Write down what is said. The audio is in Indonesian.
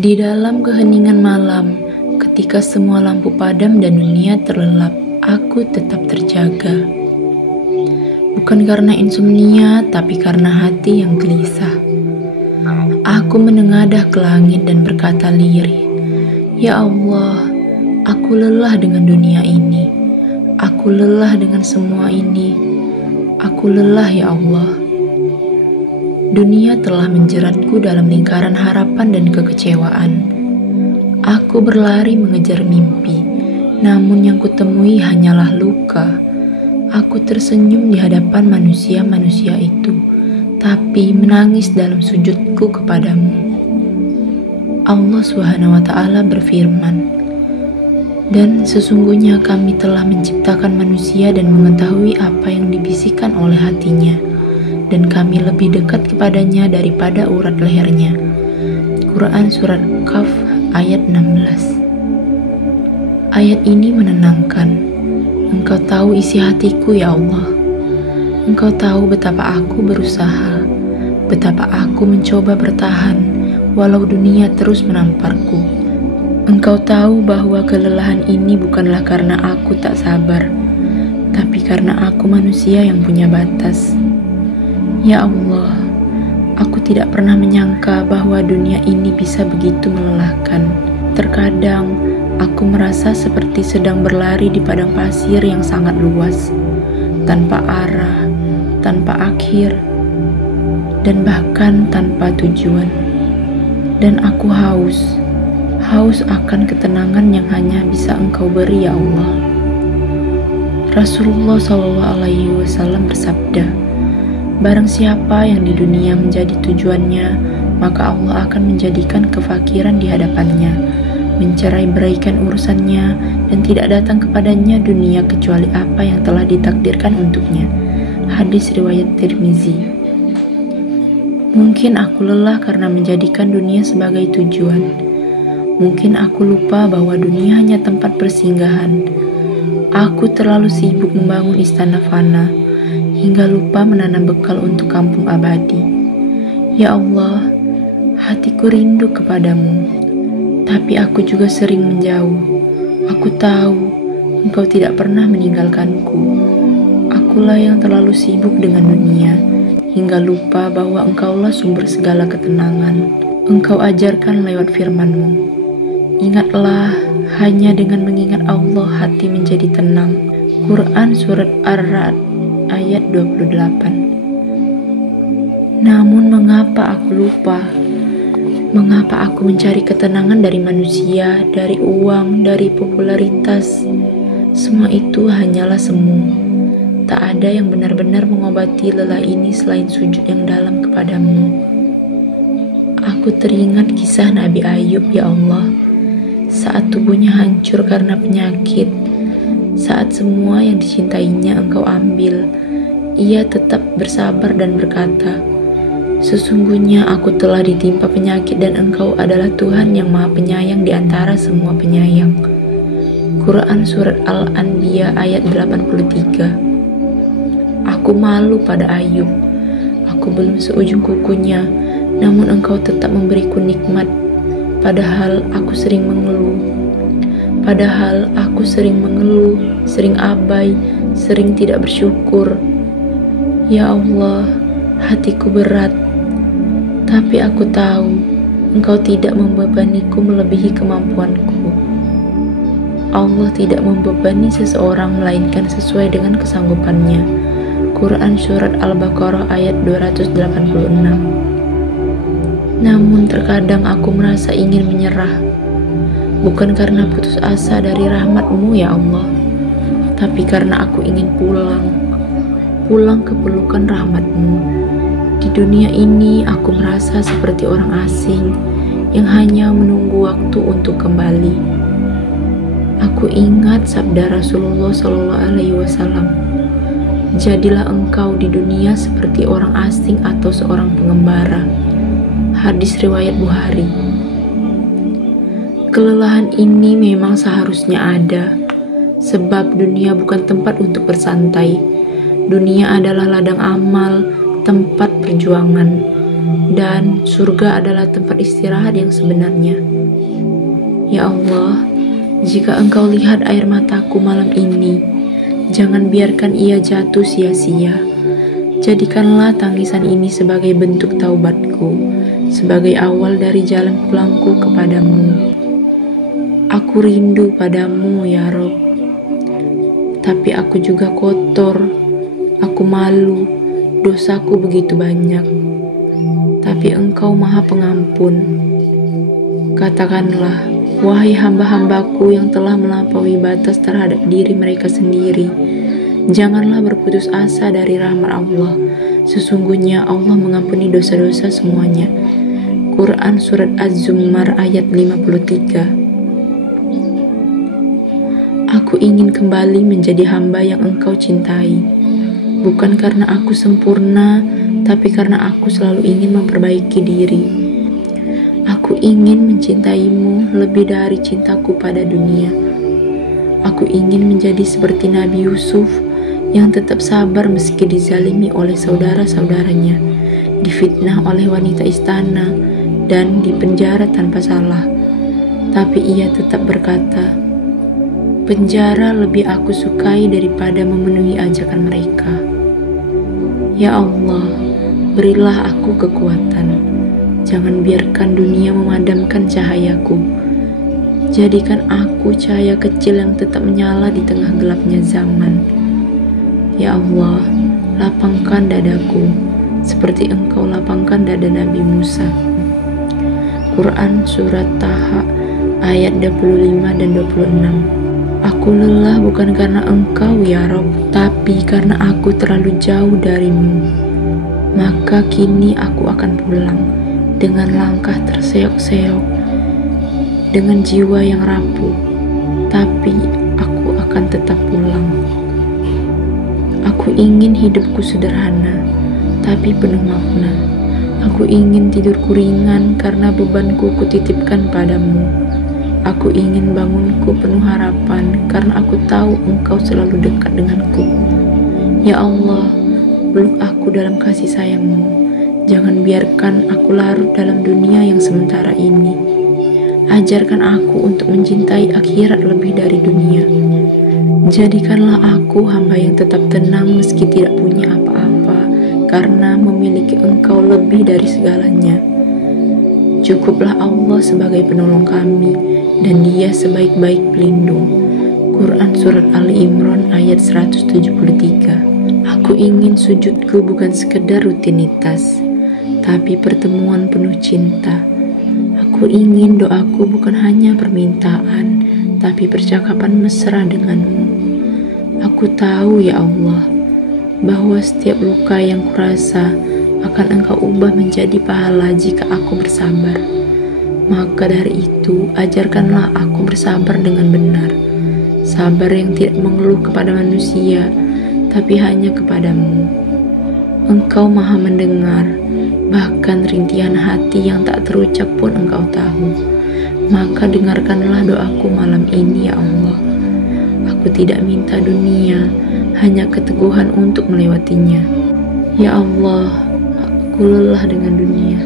Di dalam keheningan malam, ketika semua lampu padam dan dunia terlelap, aku tetap terjaga. Bukan karena insomnia, tapi karena hati yang gelisah. Aku menengadah ke langit dan berkata lirih, "Ya Allah, aku lelah dengan dunia ini. Aku lelah dengan semua ini. Aku lelah ya Allah." Dunia telah menjeratku dalam lingkaran harapan dan kekecewaan. Aku berlari mengejar mimpi, namun yang kutemui hanyalah luka. Aku tersenyum di hadapan manusia-manusia itu, tapi menangis dalam sujudku kepadamu. Allah SWT berfirman, "Dan sesungguhnya kami telah menciptakan manusia dan mengetahui apa yang dibisikkan oleh hatinya, dan kami lebih dekat kepadanya daripada urat lehernya." Quran Surat Qaf ayat 16. Ayat ini menenangkan. Engkau tahu isi hatiku ya Allah. Engkau tahu betapa aku berusaha, betapa aku mencoba bertahan, walau dunia terus menamparku. Engkau tahu bahwa kelelahan ini bukanlah karena aku tak sabar, tapi karena aku manusia yang punya batas. Ya Allah, aku tidak pernah menyangka bahwa dunia ini bisa begitu melelahkan. Terkadang, aku merasa seperti sedang berlari di padang pasir yang sangat luas, tanpa arah, tanpa akhir, dan bahkan tanpa tujuan. Dan aku haus akan ketenangan yang hanya bisa Engkau beri ya Allah. Rasulullah SAW bersabda, "Barang siapa yang di dunia menjadi tujuannya, maka Allah akan menjadikan kefakiran di hadapannya, mencerai-beraikan urusannya, dan tidak datang kepadanya dunia kecuali apa yang telah ditakdirkan untuknya." Hadis riwayat Tirmizi. Mungkin aku lelah karena menjadikan dunia sebagai tujuan. Mungkin aku lupa bahwa dunia hanya tempat persinggahan. Aku terlalu sibuk membangun istana fana, hingga lupa menanam bekal untuk kampung abadi. Ya Allah, hatiku rindu kepadamu, tapi aku juga sering menjauh. Aku tahu Engkau tidak pernah meninggalkanku. Akulah yang terlalu sibuk dengan dunia, hingga lupa bahwa Engkaulah sumber segala ketenangan. Engkau ajarkan lewat firman-Mu, "Ingatlah, hanya dengan mengingat Allah hati menjadi tenang." Quran Surat Ar-Ra'd ayat 28. Namun mengapa aku lupa? Mengapa aku mencari ketenangan dari manusia, dari uang, dari popularitas? Semua itu hanyalah semu. Tak ada yang benar-benar mengobati lelah ini selain sujud yang dalam kepadamu. Aku teringat kisah Nabi Ayub ya Allah. Saat tubuhnya hancur karena penyakit, saat semua yang dicintainya Engkau ambil, ia tetap bersabar dan berkata, "Sesungguhnya aku telah ditimpa penyakit dan Engkau adalah Tuhan yang Maha Penyayang di antara semua penyayang." Quran Surat Al-Anbiya ayat 83. Aku malu pada Ayub. Aku belum seujung kukunya, namun Engkau tetap memberiku nikmat. Padahal aku sering mengeluh, sering abai, sering tidak bersyukur. Ya Allah, hatiku berat, tapi aku tahu Engkau tidak membebaniku melebihi kemampuanku. Allah tidak membebani seseorang melainkan sesuai dengan kesanggupannya. Quran Surat Al-Baqarah ayat 286. Namun terkadang aku merasa ingin menyerah, bukan karena putus asa dari rahmat-Mu ya Allah, tapi karena aku ingin pulang ke pelukan rahmat-Mu. Di dunia ini aku merasa seperti orang asing yang hanya menunggu waktu untuk kembali. Aku ingat sabda Rasulullah SAW, "Jadilah engkau di dunia seperti orang asing atau seorang pengembara." Hadis riwayat Bukhari. Kelelahan ini memang seharusnya ada, sebab dunia bukan tempat untuk bersantai. Dunia adalah ladang amal, tempat perjuangan. dan surga adalah tempat istirahat yang sebenarnya. Ya Allah, jika Engkau lihat air mataku malam ini, jangan biarkan ia jatuh sia-sia. Jadikanlah tangisan ini sebagai bentuk taubatku, sebagai awal dari jalan pulangku kepadamu. Aku rindu padamu ya Rob, tapi aku juga kotor, aku malu, dosaku begitu banyak. Tapi Engkau Maha Pengampun. Katakanlah, wahai hamba-hambaku yang telah melampaui batas terhadap diri mereka sendiri, janganlah berputus asa dari rahmat Allah. Sesungguhnya Allah mengampuni dosa-dosa semuanya. Quran Surat Az-Zumar ayat 53. Aku ingin kembali menjadi hamba yang Engkau cintai, bukan karena aku sempurna, tapi karena aku selalu ingin memperbaiki diri. Aku ingin mencintaimu lebih dari cintaku pada dunia. Aku ingin menjadi seperti Nabi Yusuf yang tetap sabar meski dizalimi oleh saudara-saudaranya, difitnah oleh wanita istana, dan dipenjara tanpa salah. Tapi ia tetap berkata, penjara lebih aku sukai daripada memenuhi ajakan mereka. Ya Allah, berilah aku kekuatan. Jangan biarkan dunia memadamkan cahayaku. Jadikan aku cahaya kecil yang tetap menyala di tengah gelapnya zaman. Ya Allah, lapangkan dadaku seperti Engkau lapangkan dada Nabi Musa. Quran Surat Taha ayat 25 dan 26. Aku lelah bukan karena Engkau ya Rob, tapi karena aku terlalu jauh darimu. Maka kini aku akan pulang dengan langkah terseok-seok, dengan jiwa yang rapuh, tapi aku akan tetap pulang. Aku ingin hidupku sederhana, tapi penuh makna. Aku ingin tidurku ringan karena bebanku kutitipkan padamu. Aku ingin bangunku penuh harapan karena aku tahu Engkau selalu dekat denganku. Ya Allah, peluk aku dalam kasih sayang-Mu. Jangan biarkan aku larut dalam dunia yang sementara ini. Ajarkan aku untuk mencintai akhirat lebih dari dunia. Jadikanlah aku hamba yang tetap tenang meski tidak punya apa-apa, karena memiliki Engkau lebih dari segalanya. Cukuplah Allah sebagai penolong kami, dan Dia sebaik-baik pelindung. Quran Surat Ali Imran ayat 173. Aku ingin sujudku bukan sekedar rutinitas, tapi pertemuan penuh cinta. Aku ingin doaku bukan hanya permintaan, tapi percakapan mesra denganmu. Aku tahu ya Allah, bahwa setiap luka yang kurasa akan Engkau ubah menjadi pahala jika aku bersabar. Maka dari itu, ajarkanlah aku bersabar dengan benar. Sabar yang tidak mengeluh kepada manusia, tapi hanya kepadamu. Engkau Maha mendengar, bahkan rintihan hati yang tak terucap pun Engkau tahu. Maka dengarkanlah doaku malam ini ya Allah. Aku tidak minta dunia, hanya keteguhan untuk melewatinya. Ya Allah, aku lelah dengan dunia.